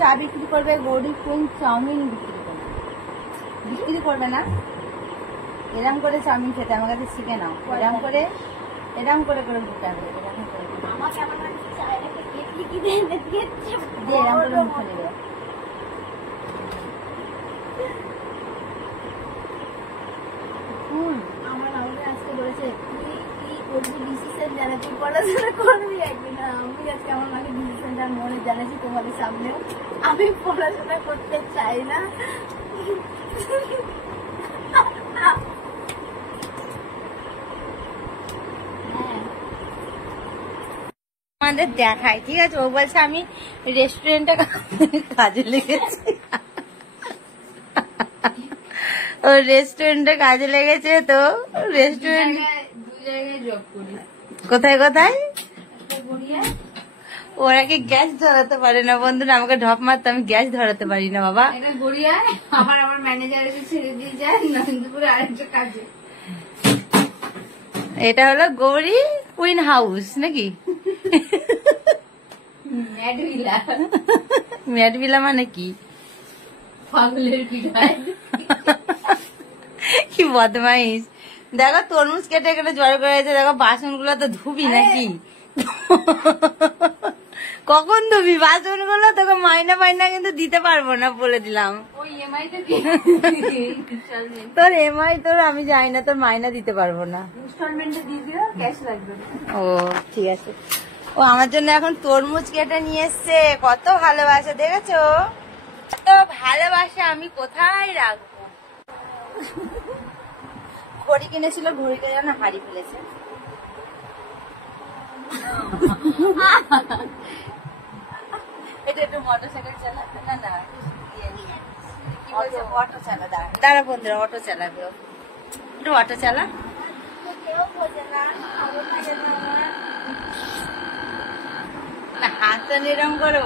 চা বিক্রি করবে, গৌরী কোন চাউমিন বিক্রি করবে না। এরম করে চাউমিন খেতে আমার কাছে শিখে নাও। এরম করে করে দিতে হবে। এরম করে মুখে নেবে। আমার আমাকে আজকে বলেছে তুই কি করবি ডিসিশন জানাচ্ছি, পড়াশোনা করবি একদিন। আমি আজকে আমার মাকে ডিসিশনটা মনে জানাচ্ছি তোমাদের সামনেও, আমি পড়াশোনা করতে চাই না। আমাদের দেখায়, ঠিক আছে। ও বলছে আমি রেস্টুরেন্টে কাজে লেগেছি, ও রেস্টুরেন্টে কাজে লেগেছে। তো রেস্টুরেন্ট দু জায়গায় জব করি। কোথায় কোথায়? ওরা কি গ্যাস ধরাতে পারে না বন্ধুরা? আমাকে ঢপ মারতে, আমি গ্যাস ধরাতে পারি না বাবা। এটা গড়িয়ায় আবার আমার ম্যানেজার এসে ছেড়ে দিয়ে যায় নন্দপুরে আরেকটা কাজে। এটা হলো গৌরী কুইন হাউস নাকি? ম্যাডভিলা। ম্যাডভিলা মানে কি? পাগলের বিড়াল। কি বদমাইশ। দেখো তরমুজ কেটে কেটে জড়ো করেছে। দেখো বাসন গুলো তো ধুবি নাকি? কখন ধুবি বাসন গুলো? তোকে মাইনা ফাইনা কিন্তু দিতে পারবো না বলে দিলাম। তোর এমআই তোর আমি জানি না, তোর মাইনা দিতে পারবো না। ইনস্টলমেন্টে দিয়ে দিও, ক্যাশ লাগবে না। ও ঠিক আছে। ও আমার জন্য এখন তরমুজ কেটে নিয়ে এসছে। কত ভালোবাসা দেখেছো? কত ভালোবাসা আমি কোথায় রাখবো। ঘড়ি কিনেছিল, ঘড়িটা যেন হারিয়ে ফেলেছে। এটা একটু মোটরসাইকেল চালা না না কি বলছে? অটো চালা। দাঁড়া বন্ধুরা, অটো চালাবে। একটু অটো চালা। হাতটা এরকম করো।